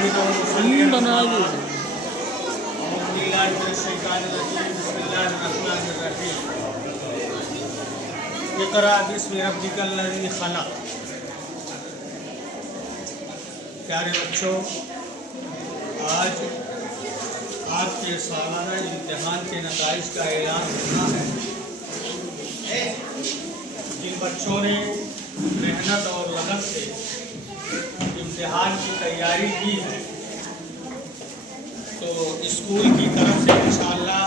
बना दी। इक़रा बिस्मि रब्बिकल्लज़ी खलक़। प्यारे बच्चों, आज आपके सालाना इम्तिहान के नताइज का ऐलान होना है। जिन बच्चों ने मेहनत और लगन से इम्तिहान की तैयारी की है, तो स्कूल की तरफ से इंशाअल्लाह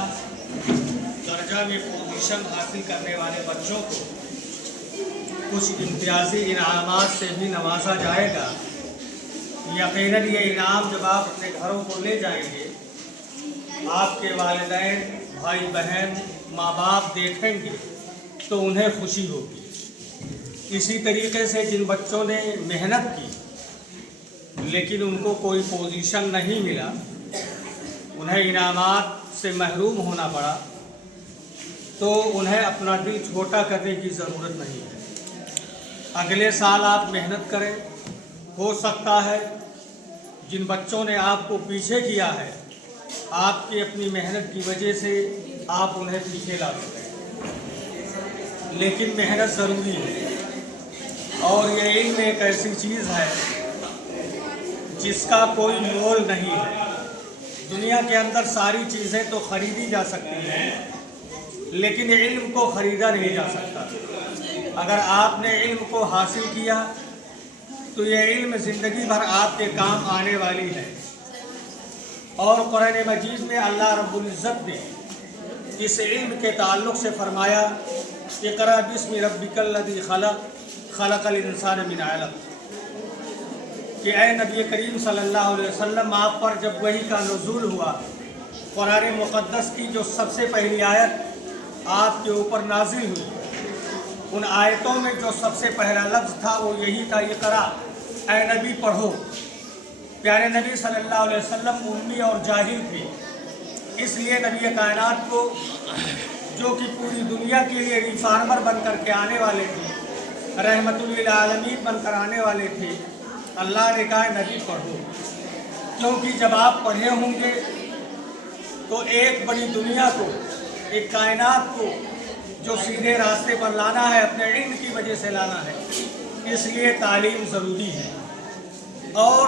दर्जा में पोजीशन हासिल करने वाले बच्चों को कुछ इम्तियाजी इनामात से भी नवाजा जाएगा। यकीनन ये इनाम जब आप अपने घरों को ले जाएंगे, आपके वालिदैन, भाई बहन, माँ बाप देखेंगे तो उन्हें खुशी होगी। इसी तरीके से जिन बच्चों ने मेहनत की लेकिन उनको कोई पोजीशन नहीं मिला, उन्हें इनामात से महरूम होना पड़ा, तो उन्हें अपना दिल छोटा करने की ज़रूरत नहीं है। अगले साल आप मेहनत करें। हो सकता है जिन बच्चों ने आपको पीछे किया है, आपकी अपनी मेहनत की वजह से आप उन्हें पीछे ला सकें, लेकिन मेहनत ज़रूरी है। और ये इल्म एक ऐसी चीज़ है जिसका कोई मोल नहीं है। दुनिया के अंदर सारी चीज़ें तो ख़रीदी जा सकती हैं, लेकिन इल्म को ख़रीदा नहीं जा सकता। अगर आपने इल्म को हासिल किया तो ये इल्म ज़िंदगी भर आपके काम आने वाली है। और कुरान मजीद में अल्लाह रब्बुल इज़्ज़त ने इस इल्म के ताल्लुक़ से फरमाया, इक़रा बिस्मि रब्बिकल्लज़ी खलक़, खलक़ल इंसान मिन अलक़, कि ऐ नबी करीम सल्लल्लाहु अलैहि वसल्लम, आप पर जब वही का नुज़ूल हुआ, कुरान मुक़द्दस की जो सबसे पहली आयत आपके ऊपर नाजिल हुई, उन आयतों में जो सबसे पहला लफ्ज़ था वो यही था, इक़रा, ऐ नबी पढ़ो। प्यारे नबी सल्लल्लाहु अलैहि वसल्लम उम्मी और जाहिल थे, इसलिए नबी कायनात को, जो कि पूरी दुनिया के लिए रिफार्मर बनकर के आने वाले थे, रहमतुल लिल आलमीन बनकर आने वाले थे, अल्लाह ने कहा नबी पढ़ो, क्योंकि जब आप पढ़े होंगे तो एक बड़ी दुनिया को, एक कायनात को जो सीधे रास्ते पर लाना है, अपने इल्म की वजह से लाना है, इसलिए तालीम ज़रूरी है। और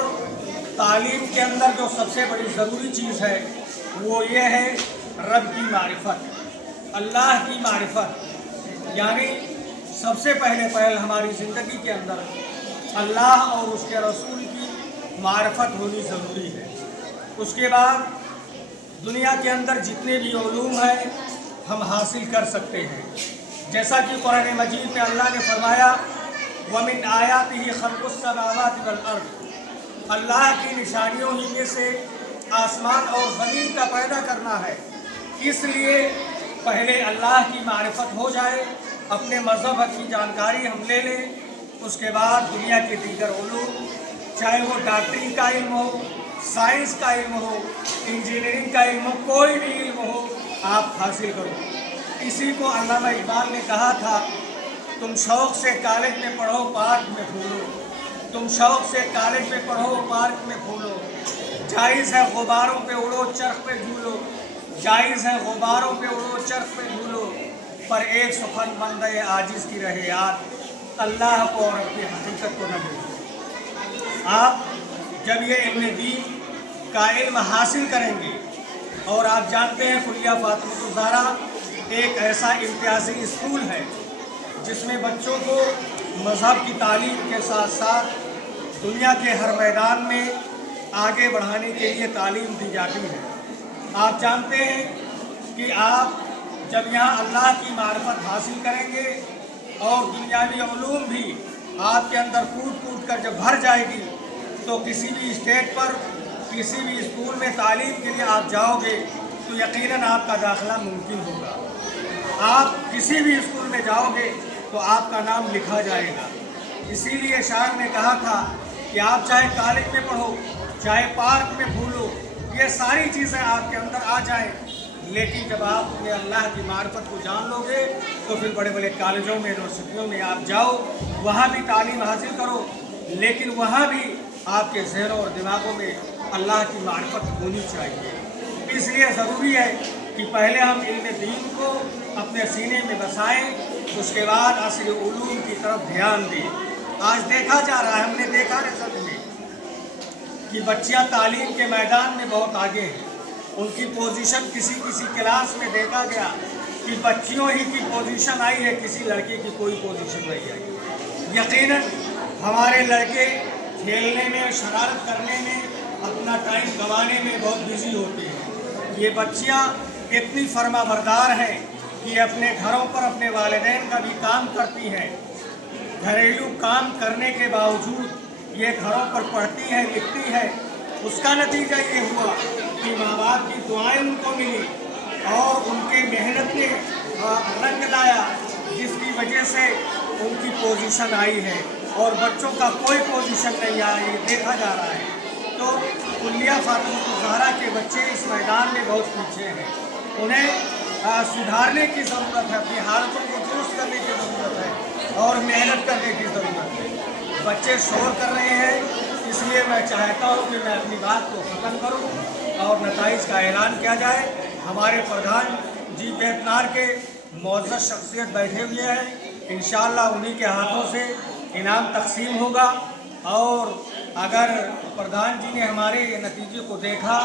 तालीम के अंदर जो सबसे बड़ी ज़रूरी चीज़ है वो ये है रब की मारिफत, अल्लाह की मारिफत। यानी सबसे पहल हमारी ज़िंदगी के अंदर अल्लाह और उसके रसूल की मारिफत होनी ज़रूरी है। उसके बाद दुनिया के अंदर जितने भी उलूम हैं हम हासिल कर सकते हैं। जैसा कि कुरान मजीद में अल्लाह ने फरमाया, वमिन आयातिही खल्क़ुस समावाति वल अर्द, अल्लाह की निशानियों ही में से आसमान और ज़मीन का पैदा करना है। इसलिए पहले अल्लाह की मारिफत हो जाए, अपने मज़हब की जानकारी हम ले लें, उसके बाद दुनिया के दीगर उलूम, चाहे वो डॉक्टरी का इल्म हो, साइंस का इल्म हो, इंजीनियरिंग का इल्म हो, कोई भी इल्म हो, आप हासिल करो। इसी को अल्लामा इकबाल ने कहा था, तुम शौक़ से कॉलेज में पढ़ो, पार्क में फूलो। तुम शौक़ से कॉलेज में पढ़ो, पार्क में फूलो। जायज़ है गुब्बारों पे उड़ो, चरख पे झूलो। जायज़ है गुब्बारों पे उड़ो, चरख पे झूलो, पर एक सुखन बंदे आजिज़ की रहे याद, अल्लाह को और अपनी हकीकत को न भूलो। आप जब ये इल्म दीन का इल्म हासिल करेंगे, और आप जानते हैं कुलिया फातिमा ज़हरा एक ऐसा इम्तियाज़ी स्कूल है जिसमें बच्चों को मज़हब की तालीम के साथ साथ दुनिया के हर मैदान में आगे बढ़ाने के लिए तालीम दी जाती है। आप जानते हैं कि आप जब यहाँ अल्लाह की मारिफत हासिल करेंगे और दुनियावी उलूम भी आपके अंदर कूद कूद कर जब भर जाएगी, तो किसी भी स्टेट पर, किसी भी स्कूल में तालीम के लिए आप जाओगे तो यकीनन आपका दाखिला मुमकिन होगा। आप किसी भी स्कूल में जाओगे तो आपका नाम लिखा जाएगा। इसीलिए शायर ने कहा था कि आप चाहे कॉलेज में पढ़ो, चाहे पार्क में फूलो, ये सारी चीज़ें आपके अंदर आ जाएं, लेकिन जब आप अपने अल्लाह की मारिफत को जान लोगे तो फिर बड़े बड़े कॉलेजों में, यूनिवर्सिटियों में आप जाओ, वहाँ भी तालीम हासिल करो, लेकिन वहाँ भी आपके ज़हनों और दिमागों में अल्लाह की मार्फत होनी चाहिए। इसलिए ज़रूरी है कि पहले हम इल्म दीन को अपने सीने में बसाएं, उसके बाद असली उलूम की तरफ ध्यान दें। आज देखा जा रहा है, हमने देखा रिजल्ट में कि बच्चियां तालीम के मैदान में बहुत आगे हैं। उनकी पोजीशन किसी किसी क्लास में देखा गया कि बच्चियों ही की पोजीशन आई है, किसी लड़के की कोई पोजीशन नहीं आई। यकीनन हमारे लड़के खेलने में, शरारत करने में, अपना टाइम गंवाने में बहुत बिजी होते हैं। ये बच्चियां इतनी फर्माबरदार हैं कि अपने घरों पर अपने वालिदैन का भी काम करती हैं। घरेलू काम करने के बावजूद ये घरों पर पढ़ती हैं, लिखती हैं। उसका नतीजा ये हुआ कि माँ बाप की दुआएं उनको मिली और उनके मेहनत ने रंग लाया, जिसकी वजह से उनकी पोजीशन आई है। और बच्चों का कोई पोजीशन नहीं आया, ये देखा जा रहा है। तो कुल्लिया फातिमा ज़हरा के बच्चे इस मैदान में बहुत पीछे हैं। उन्हें सुधारने की ज़रूरत है, अपनी हालतों को दुरुस्त करने की ज़रूरत है और मेहनत करने की ज़रूरत है। बच्चे शोर कर रहे हैं, इसलिए मैं चाहता हूँ कि मैं अपनी बात को ख़त्म करूँ और नताइज का ऐलान किया जाए। हमारे प्रधान जी बेतनार के मुअज़्ज़ज़ शख्सियत बैठे हुए हैं, इंशाअल्लाह उन्हीं के हाथों से इनाम तकसीम होगा। और अगर प्रधान जी ने हमारे ये नतीजे को देखा,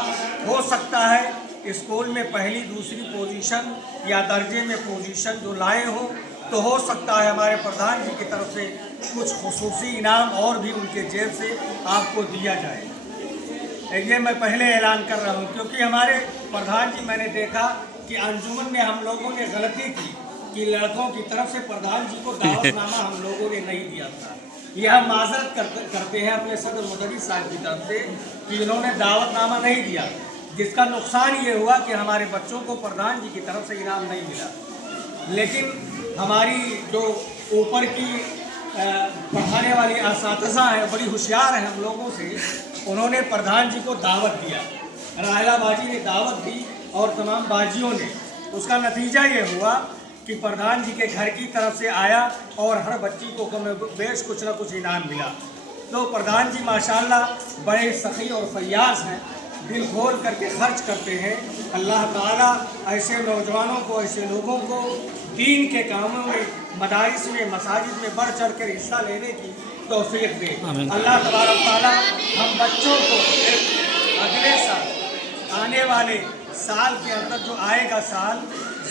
हो सकता है स्कूल में पहली दूसरी पोजीशन या दर्जे में पोजीशन जो लाए हो, तो हो सकता है हमारे प्रधान जी की तरफ से कुछ खुसूसी इनाम और भी उनके जेब से आपको दिया जाए। ये मैं पहले ऐलान कर रहा हूँ, क्योंकि हमारे प्रधान जी, मैंने देखा कि अंजुमन में हम लोगों ने गलती की कि लड़कों की तरफ से प्रधान जी को दावतनामा हम लोगों ने नहीं दिया था। यह हम माजरत करते हैं अपने सदर मुदर्रिस साहब की तरफ से कि इन्होंने दावतनामा नहीं दिया, जिसका नुकसान ये हुआ कि हमारे बच्चों को प्रधान जी की तरफ से इनाम नहीं मिला। लेकिन हमारी जो ऊपर की पढ़ाने वाली असातिज़ा हैं, बड़ी होशियार हैं हम लोगों से, उन्होंने प्रधान जी को दावत दिया। राहिला बाजी ने दावत दी और तमाम बाजियों ने। उसका नतीजा ये हुआ कि प्रधान जी के घर की तरफ से आया और हर बच्ची को कम बेश कुछ न कुछ इनाम मिला। तो प्रधान जी माशाअल्लाह बड़े सखी और फयाज हैं, दिल खोल करके खर्च करते हैं। अल्लाह ताला ऐसे नौजवानों को, ऐसे लोगों को दीन के कामों में, मदारिस में, मसाजिद में बढ़ चढ़ कर हिस्सा लेने की तौफीक दे। अल्लाह तबारक ताला हम बच्चों को अगले साल, आने वाले साल के अंदर जो आएगा साल,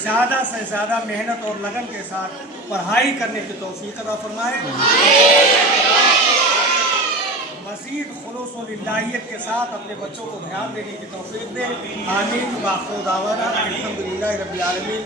ज़्यादा से ज़्यादा मेहनत और लगन के साथ पढ़ाई करने की तौफीक अता फरमाए। मज़ीद खुलूस और लिल्लाहियत के साथ अपने बच्चों को ध्यान देने की तौफीक दे। आमीन। व आखिर दावाना अल्हम्दुलिल्लाहि रब्बिल आलमीन।